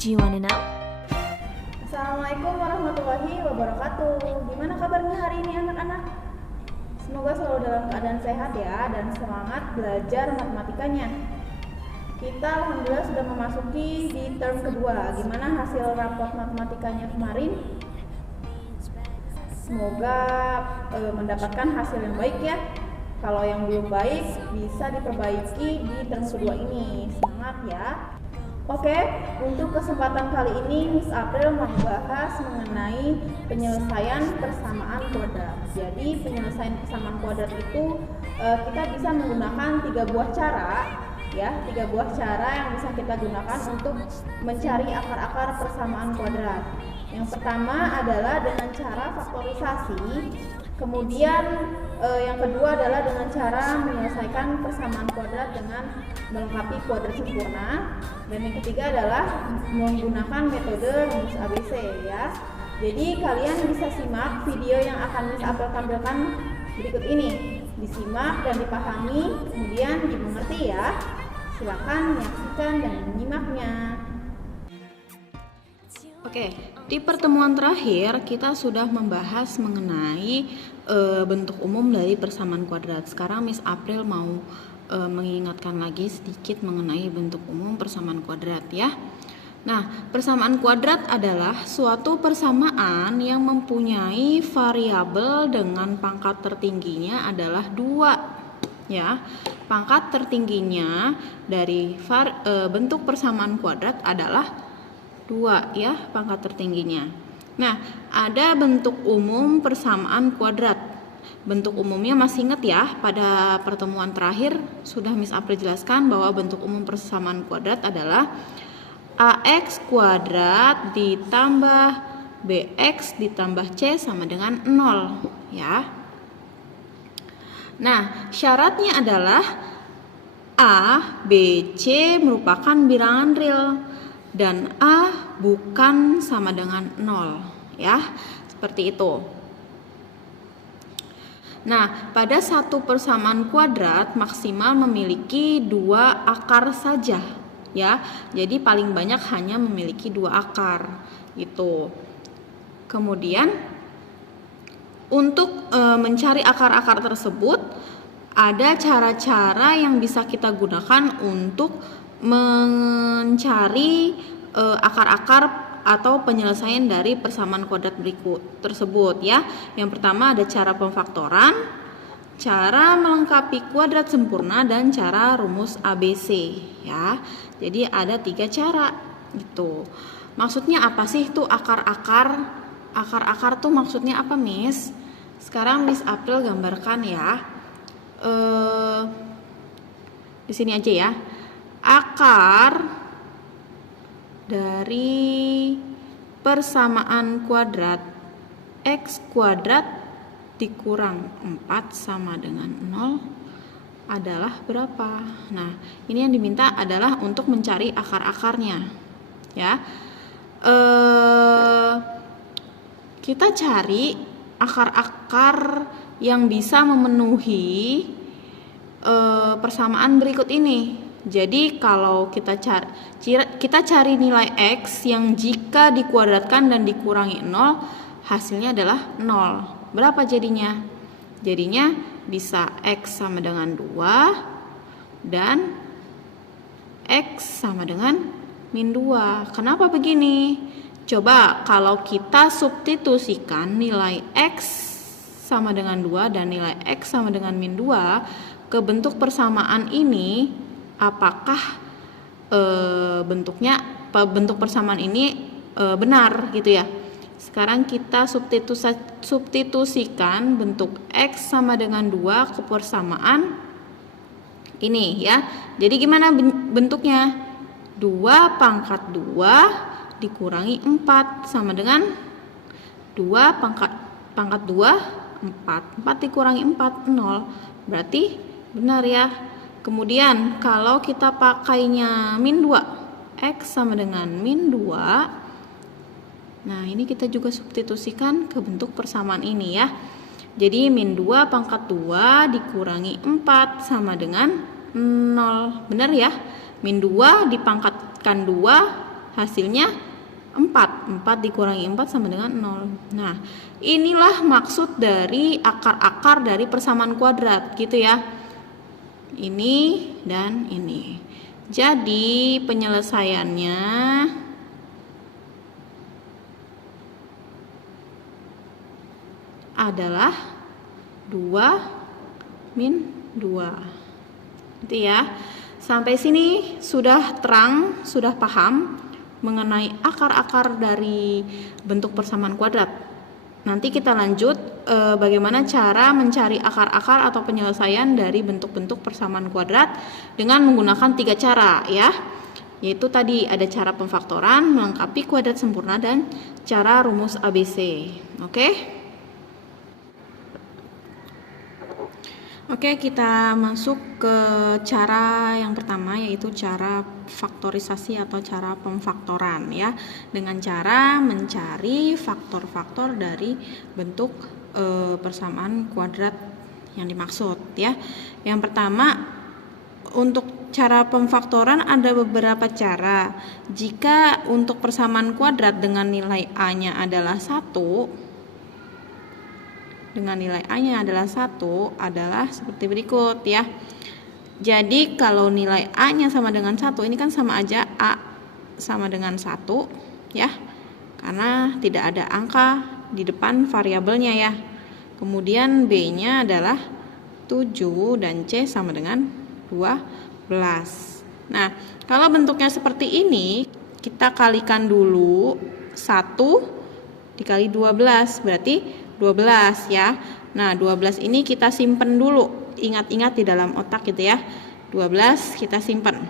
Do you wanna know? Assalamualaikum warahmatullahi wabarakatuh. Gimana kabarnya hari ini anak-anak? Semoga selalu dalam keadaan sehat ya dan semangat belajar matematikanya. Kita alhamdulillah sudah memasuki di term kedua. Gimana hasil rapot matematikanya kemarin? Semoga mendapatkan hasil yang baik ya. Kalau yang belum baik bisa diperbaiki di term kedua ini. Semangat ya. Oke, untuk kesempatan kali ini Miss April membahas mengenai penyelesaian persamaan kuadrat. Jadi penyelesaian persamaan kuadrat itu kita bisa menggunakan 3 buah cara ya, 3 buah cara yang bisa kita gunakan untuk mencari akar-akar persamaan kuadrat. Yang pertama adalah dengan cara faktorisasi. Kemudian yang kedua adalah dengan cara menyelesaikan persamaan kuadrat dengan melengkapi kuadrat sempurna. Dan yang ketiga adalah menggunakan metode rumus ABC ya. Jadi kalian bisa simak video yang akan Miss April tampilkan berikut ini. Disimak dan dipahami, kemudian dimengerti ya. Silakan menyaksikan dan menyimaknya. Oke, di pertemuan terakhir kita sudah membahas mengenai bentuk umum dari persamaan kuadrat. Sekarang Miss April mau mengingatkan lagi sedikit mengenai bentuk umum persamaan kuadrat ya. Nah, persamaan kuadrat adalah suatu persamaan yang mempunyai variabel dengan pangkat tertingginya adalah 2 ya. Pangkat tertingginya dari bentuk persamaan kuadrat adalah 2 ya, pangkat tertingginya. Nah, ada bentuk umum persamaan kuadrat. Bentuk umumnya masih ingat ya, pada pertemuan terakhir sudah Miss April jelaskan bahwa bentuk umum persamaan kuadrat adalah AX kuadrat ditambah BX ditambah C sama dengan 0 ya. Nah, syaratnya adalah A, B, C merupakan bilangan real dan A bukan sama dengan 0 ya, seperti itu. Nah, pada satu persamaan kuadrat maksimal memiliki 2 akar saja ya. Jadi paling banyak hanya memiliki 2 akar gitu. Kemudian untuk mencari akar-akar tersebut ada cara-cara yang bisa kita gunakan untuk mencari akar-akar atau penyelesaian dari persamaan kuadrat berikut tersebut ya. Yang pertama ada cara pemfaktoran, cara melengkapi kuadrat sempurna, dan cara rumus ABC ya. Jadi ada 3 cara gitu. Maksudnya apa sih itu akar-akar? Akar-akar tuh maksudnya apa, Miss? Sekarang Miss April gambarkan ya. Di sini aja ya. Akar dari persamaan kuadrat X kuadrat dikurang 4 sama dengan 0 adalah berapa? Nah, ini yang diminta adalah untuk mencari akar-akarnya ya. Kita cari akar-akar yang bisa memenuhi persamaan berikut ini. Jadi kalau kita cari nilai X yang jika dikuadratkan dan dikurangi 0 hasilnya adalah 0. Berapa jadinya? Jadinya bisa X sama dengan 2 dan X sama dengan min 2. Kenapa begini? Coba kalau kita substitusikan nilai X sama dengan 2 dan nilai X sama dengan min 2 ke bentuk persamaan ini, apakah bentuk persamaan ini benar gitu ya. Sekarang kita substitusikan bentuk X sama dengan 2 ke persamaan ini ya. Jadi gimana bentuknya? 2 pangkat 2 dikurangi 4 sama dengan 2 pangkat 2 4. 4 dikurangi 4 0. Berarti benar ya. Kemudian kalau kita pakainya min 2, X sama dengan min 2. Nah, ini kita juga substitusikan ke bentuk persamaan ini ya. Jadi min 2 pangkat 2 dikurangi 4 sama dengan 0. Benar ya? Min 2 dipangkatkan 2 hasilnya 4 dikurangi 4 sama dengan 0. Nah, inilah maksud dari akar-akar dari persamaan kuadrat gitu ya. Ini dan ini. Jadi penyelesaiannya adalah 2 min 2. Gitu ya. Sampai sini sudah terang, sudah paham mengenai akar-akar dari bentuk persamaan kuadrat. Nanti kita lanjut bagaimana cara mencari akar-akar atau penyelesaian dari bentuk-bentuk persamaan kuadrat dengan menggunakan 3 cara ya. Yaitu tadi ada cara pemfaktoran, melengkapi kuadrat sempurna, dan cara rumus ABC. Oke, kita masuk ke cara yang pertama, yaitu cara faktorisasi atau cara pemfaktoran ya, dengan cara mencari faktor-faktor dari bentuk persamaan kuadrat yang dimaksud ya. Yang pertama, untuk cara pemfaktoran ada beberapa cara. Jika untuk persamaan kuadrat dengan nilai A-nya adalah 1, adalah seperti berikut ya. Jadi kalau nilai A-nya sama dengan 1, ini kan sama aja A sama dengan 1 ya, karena tidak ada angka di depan variabelnya ya. Kemudian B-nya adalah 7 dan C sama dengan 12. Nah, kalau bentuknya seperti ini, kita kalikan dulu 1 dikali 12, berarti 12 ya. Nah, 12 ini kita simpen dulu. Ingat-ingat di dalam otak gitu ya. 12 kita simpen.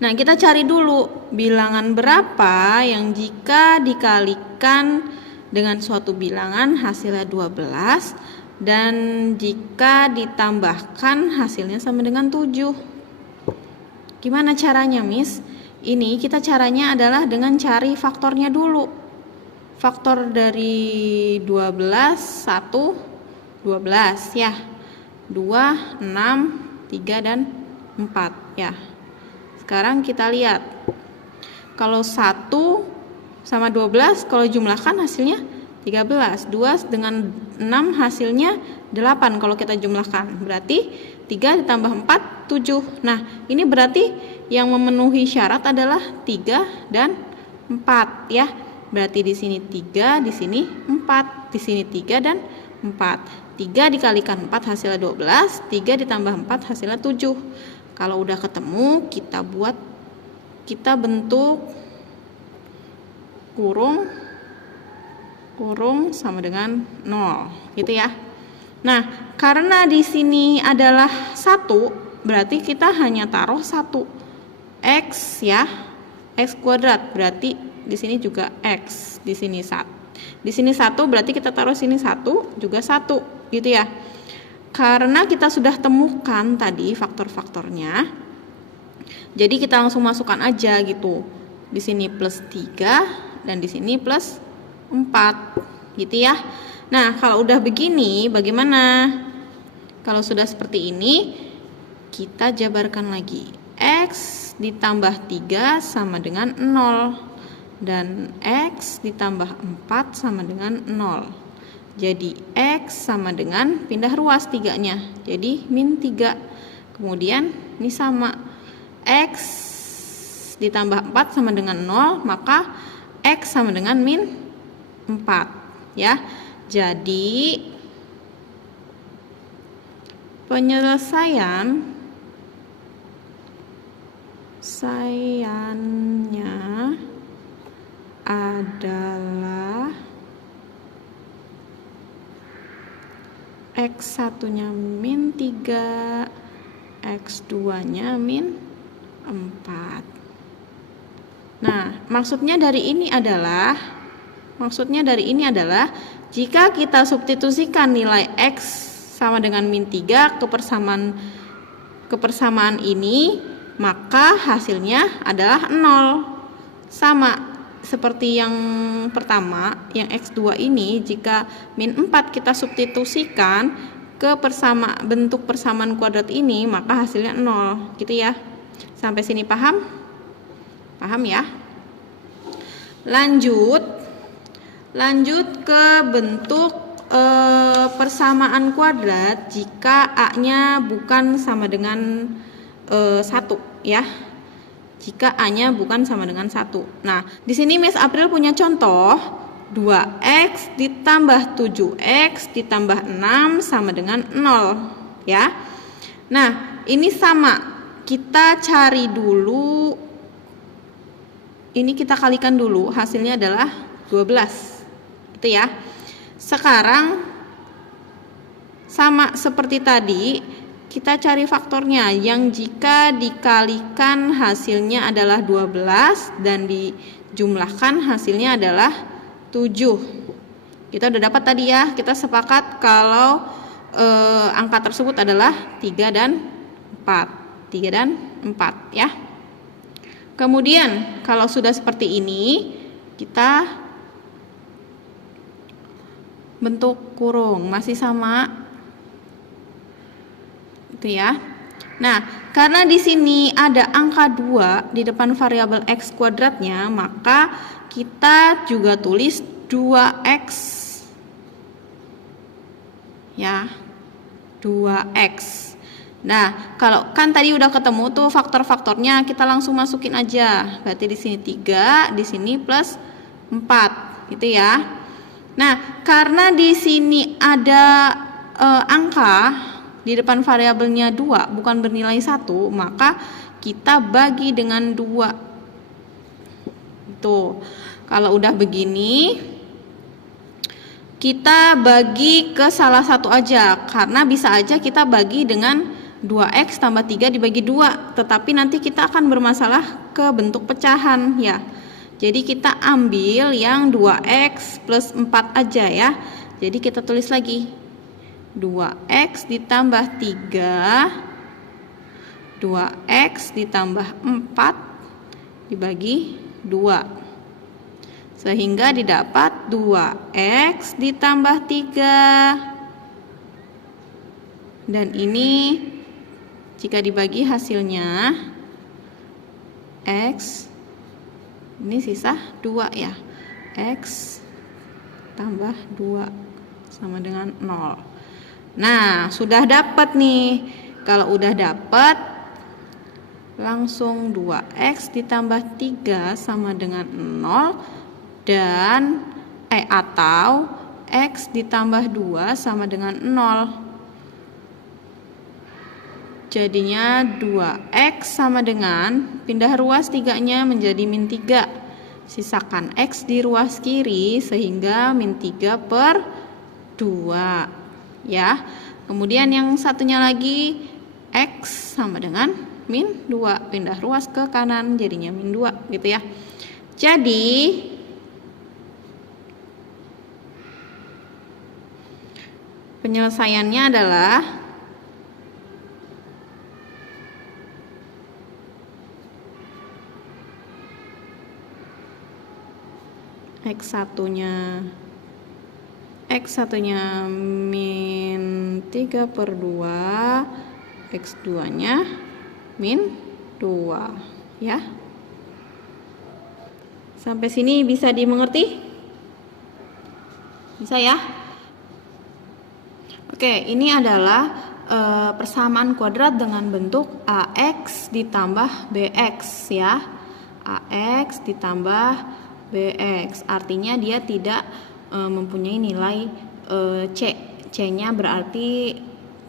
Nah, kita cari dulu bilangan berapa yang jika dikalikan dengan suatu bilangan hasilnya 12 dan jika ditambahkan hasilnya sama dengan 7. Gimana caranya, Miss? Ini kita caranya adalah dengan cari faktornya dulu. Faktor dari 12, 1, 12 ya. 2, 6, 3, dan 4 ya. Sekarang kita lihat. Kalau 1 sama 12, kalau jumlahkan hasilnya 13. 2 dengan 6 hasilnya 8 kalau kita jumlahkan. Berarti 3 ditambah 4, 7. Nah, ini berarti yang memenuhi syarat adalah 3 dan 4 ya. Berarti di sini 3, di sini 4, di sini 3 dan 4. 3 dikalikan 4 hasilnya 12, 3 ditambah 4 hasilnya 7. Kalau udah ketemu, kita bentuk kurung sama dengan 0, gitu ya. Nah, karena di sini adalah 1, berarti kita hanya taruh 1 X ya. X kuadrat berarti di sini juga X, di sini 1. Di sini 1 berarti kita taruh sini 1 juga 1 gitu ya. Karena kita sudah temukan tadi faktor-faktornya. Jadi kita langsung masukkan aja gitu. Di sini plus 3 dan di sini plus 4 gitu ya. Nah, kalau udah begini bagaimana? Kalau sudah seperti ini, kita jabarkan lagi. X ditambah 3 sama dengan 0. Dan X ditambah 4 sama dengan 0. Jadi X sama dengan pindah ruas 3-nya. Jadi min 3. Kemudian ini sama. X ditambah 4 sama dengan 0, maka X sama dengan min 4 ya. Jadi penyelesaiannya adalah X1 nya min 3, X2 nya min 4. Nah, maksudnya dari ini adalah jika kita substitusikan nilai X sama dengan min 3 ke persamaan ini, maka hasilnya adalah 0. Sama seperti yang pertama, yang X2 ini, jika min 4 kita substitusikan ke bentuk persamaan kuadrat ini, maka hasilnya 0 gitu ya. Sampai sini paham? Paham ya? Lanjut ke bentuk persamaan kuadrat jika A-nya bukan sama dengan 1 ya. Jika A-nya bukan sama dengan 1. Nah, di sini Miss April punya contoh 2x ditambah 7x ditambah 6 sama dengan 0 ya. Nah, ini sama. Kita cari dulu, ini kita kalikan dulu, hasilnya adalah 12. Itu ya. Sekarang sama seperti tadi, kita cari faktornya yang jika dikalikan hasilnya adalah 12 dan dijumlahkan hasilnya adalah 7. Kita udah dapat tadi ya, kita sepakat kalau angka tersebut adalah 3 dan 4. 3 dan 4 ya. Kemudian kalau sudah seperti ini, kita bentuk kurung masih sama itu ya. Nah, karena di sini ada angka 2 di depan variabel x kuadratnya, maka kita juga tulis 2x ya, 2x. Nah, kalau kan tadi udah ketemu tuh faktor-faktornya, kita langsung masukin aja. Berarti di sini 3, di sini plus 4 gitu ya. Nah, karena di sini ada angka di depan variabelnya 2 bukan bernilai 1, maka kita bagi dengan 2. Tuh. Kalau udah begini, kita bagi ke salah satu aja, karena bisa aja kita bagi dengan 2x tambah 3 dibagi 2, tetapi nanti kita akan bermasalah ke bentuk pecahan ya. Jadi kita ambil yang 2x plus 4 aja ya. Jadi kita tulis lagi 2x ditambah 3, 2x ditambah 4 dibagi 2, sehingga didapat 2x ditambah 3. Dan ini jika dibagi hasilnya x, ini sisa 2 ya, x tambah 2 sama dengan 0. Nah, sudah dapat nih. Kalau udah dapat, langsung 2x ditambah 3 sama dengan 0 dan atau x ditambah 2 sama dengan 0. Jadinya 2x sama dengan, pindah ruas 3-nya menjadi min 3. Sisakan x di ruas kiri sehingga min 3 per 2 ya. Kemudian yang satunya lagi x sama dengan min 2, pindah ruas ke kanan jadinya min 2 gitu ya. Jadi penyelesaiannya adalah X1-nya min 3 per 2, X2-nya min 2 ya. Sampai sini bisa dimengerti? Bisa ya? Oke, ini adalah persamaan kuadrat dengan bentuk AX ditambah BX ya. AX ditambah BX, artinya dia tidak mempunyai nilai C. C-nya berarti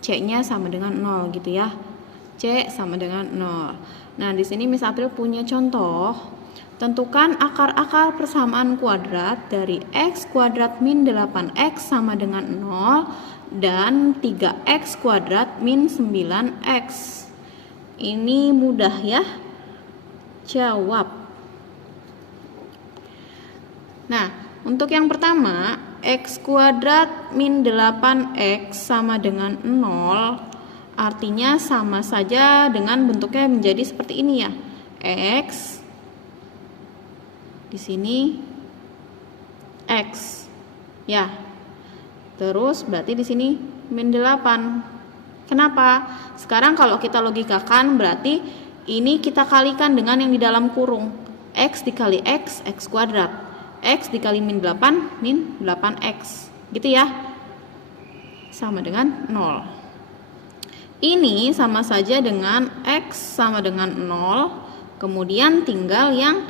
C-nya sama dengan 0 gitu ya. C sama dengan 0. Nah, di sini Miss April punya contoh. Tentukan akar-akar persamaan kuadrat dari x kuadrat min 8x sama dengan 0 dan 3x kuadrat min 9x. Ini mudah ya. Jawab. Nah, untuk yang pertama, x kuadrat min 8x sama dengan 0, artinya sama saja dengan bentuknya menjadi seperti ini ya. X, di sini x, ya. Terus berarti di sini min 8. Kenapa? Sekarang kalau kita logikakan berarti ini kita kalikan dengan yang di dalam kurung. X dikali X, X kuadrat. X dikali min 8, min 8X. Gitu ya. Sama dengan 0. Ini sama saja dengan X sama dengan 0. Kemudian tinggal yang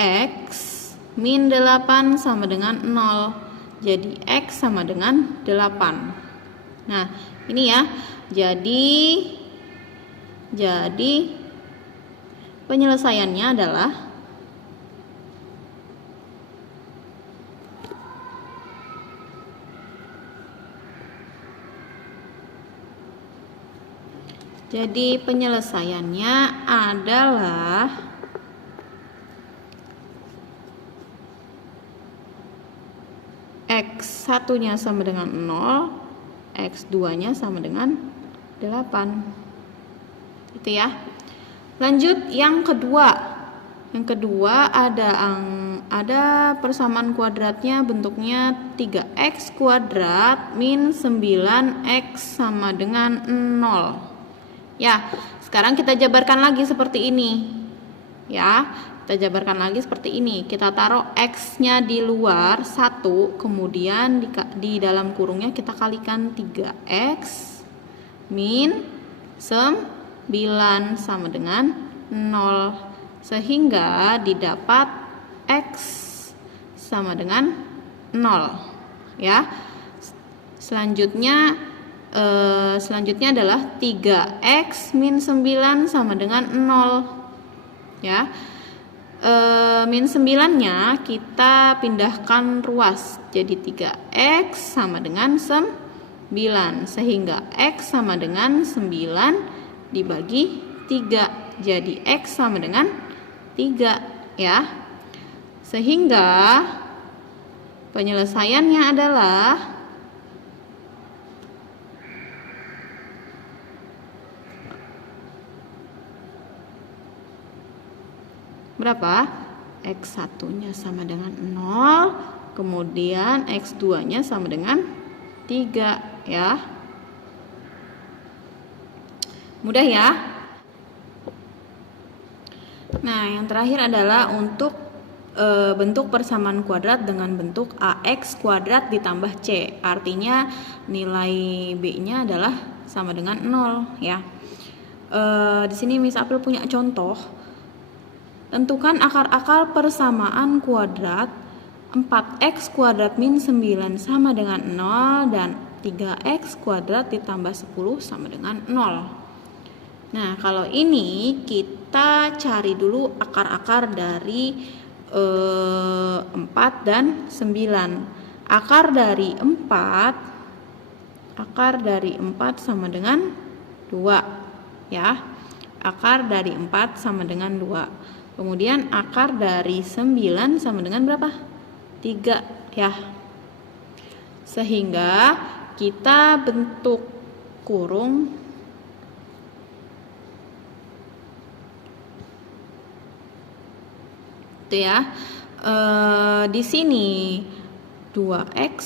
X min 8 sama dengan 0. Jadi X sama dengan 8. Nah, ini ya. Jadi penyelesaiannya adalah X1 nya sama dengan 0, X2 nya sama dengan 8. Gitu ya. Lanjut yang kedua. Yang kedua ada persamaan kuadratnya bentuknya 3x kuadrat min 9x sama dengan 0. Ya, sekarang kita jabarkan lagi seperti ini. Ya, kita jabarkan lagi seperti ini. Kita taruh x-nya di luar 1, kemudian di dalam kurungnya kita kalikan 3x min 9 sama dengan 0, sehingga didapat x sama dengan 0 ya. Selanjutnya adalah 3x min 9 sama dengan 0 ya. Min 9 nya kita pindahkan ruas, jadi 3x sama dengan 9, sehingga x sama dengan 9 dibagi 3, jadi x sama dengan 3 ya. Sehingga penyelesaiannya adalah berapa? X1 nya sama dengan 0, kemudian X2 nya sama dengan 3 ya. Mudah ya. Nah, yang terakhir adalah untuk bentuk persamaan kuadrat dengan bentuk AX kuadrat ditambah C. Artinya nilai B-nya adalah sama dengan 0 ya. Di sini Miss April punya contoh. Tentukan akar-akar persamaan kuadrat 4x kuadrat min 9 sama dengan 0 dan 3x kuadrat ditambah 10 sama dengan 0. Nah, kalau ini kita cari dulu akar-akar dari 4 dan 9. Akar dari 4 sama dengan 2 ya. Akar dari 4 sama dengan 2. Kemudian akar dari 9 sama dengan berapa? 3 ya. Sehingga kita bentuk kurung itu ya. Di sini 2x,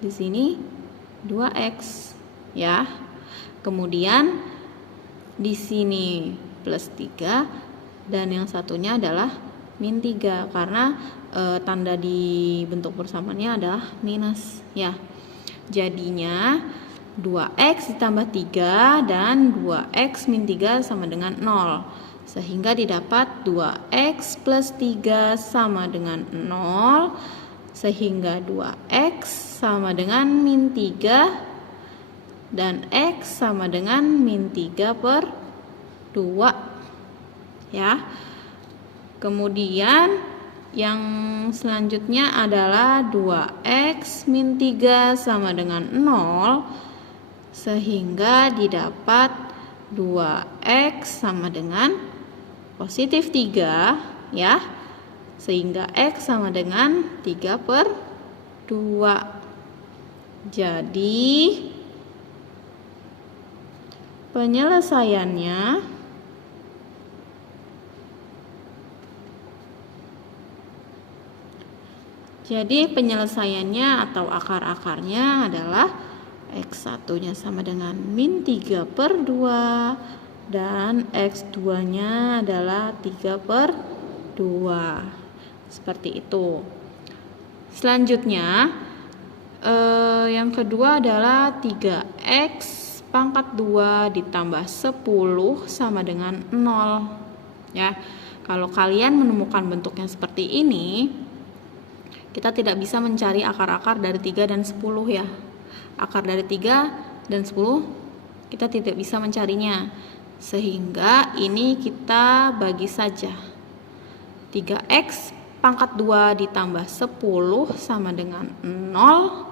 di sini 2x ya. Kemudian di sini plus 3 dan yang satunya adalah min 3 karena tanda di bentuk persamaannya adalah minus ya. Jadinya 2x ditambah 3 dan 2x min 3 sama dengan 0, sehingga didapat 2x plus 3 sama dengan 0, sehingga 2x sama dengan min 3 dan x sama dengan min 3 per 2 ya. Kemudian yang selanjutnya adalah 2x min 3 sama dengan 0, sehingga didapat 2x sama dengan positif 3 ya, sehingga x sama dengan 3 per 2. Jadi penyelesaiannya atau akar-akarnya adalah X1 nya sama dengan min 3 per 2 dan X2 nya adalah 3 per Seperti itu. Selanjutnya yang kedua adalah 3x pangkat 2 ditambah 10 sama dengan 0 ya. Kalau kalian menemukan bentuk yang seperti ini, kita tidak bisa mencari akar-akar dari 3 dan 10 ya. Akar dari 3 dan 10 kita tidak bisa mencarinya, sehingga ini kita bagi saja. 3x pangkat 2 ditambah 10 sama dengan 0,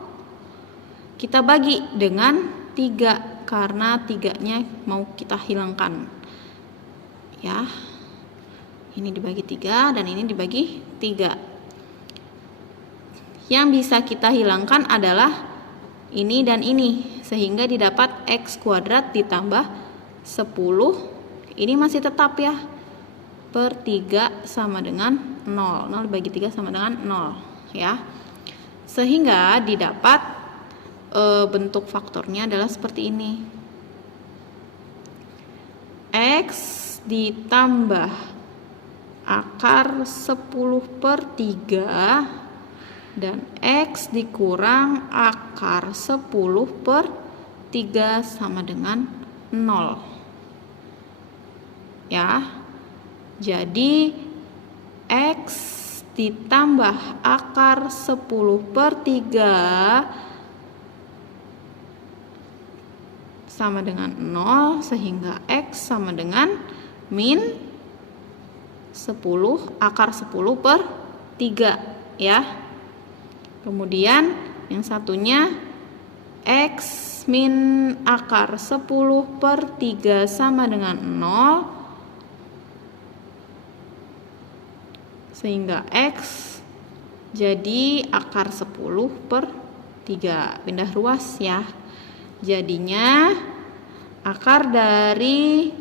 kita bagi dengan 3 karena 3-nya mau kita hilangkan ya. Ini dibagi 3 dan ini dibagi 3. Yang bisa kita hilangkan adalah ini dan ini, sehingga didapat x kuadrat ditambah 10. Ini masih tetap ya, per 3 sama dengan 0. 0 dibagi 3 sama dengan 0 ya. Sehingga didapat bentuk faktornya adalah seperti ini. X ditambah akar 10 per 3 dan X dikurang akar 10 per 3 sama dengan 0 ya. Jadi X ditambah akar 10 per 3 sama dengan 0, sehingga X sama dengan min 10 akar 10 per 3 ya. Kemudian yang satunya X min akar 10 per 3 sama dengan 0, sehingga X jadi akar 10 per 3. Pindah ruas ya. Jadinya akar dari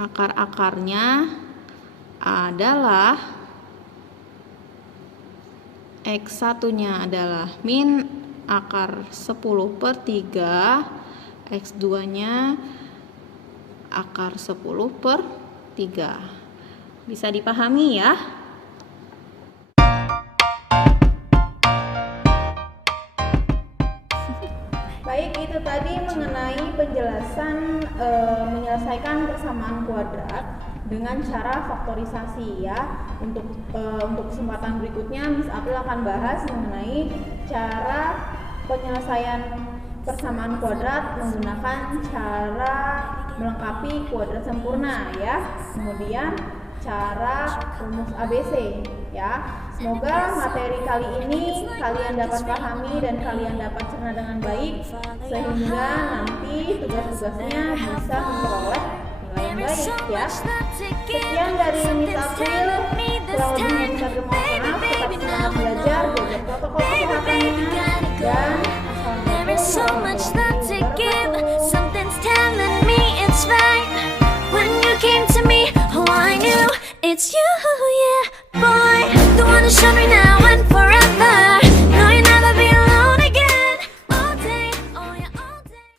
akar-akarnya adalah X1 nya adalah min akar 10 per 3, X2 nya akar 10 per 3. Bisa dipahami ya? Baik, itu tadi mengenai penjelasan menyelesaikan persamaan kuadrat dengan cara faktorisasi ya. Untuk kesempatan berikutnya Miss April akan bahas mengenai cara penyelesaian persamaan kuadrat menggunakan cara melengkapi kuadrat sempurna ya. Kemudian cara rumus ABC ya. Semoga materi kali ini kalian dapat pahami dan kalian dapat cerna dengan baik, sehingga nanti tugas-tugasnya bisa memperoleh nilai yang baik ya. Sekian dari Miss April, kurang lebihnya Miss April mohon maaf. Tetap semangat belajar, jaga protokol kesehatannya, dan It's you.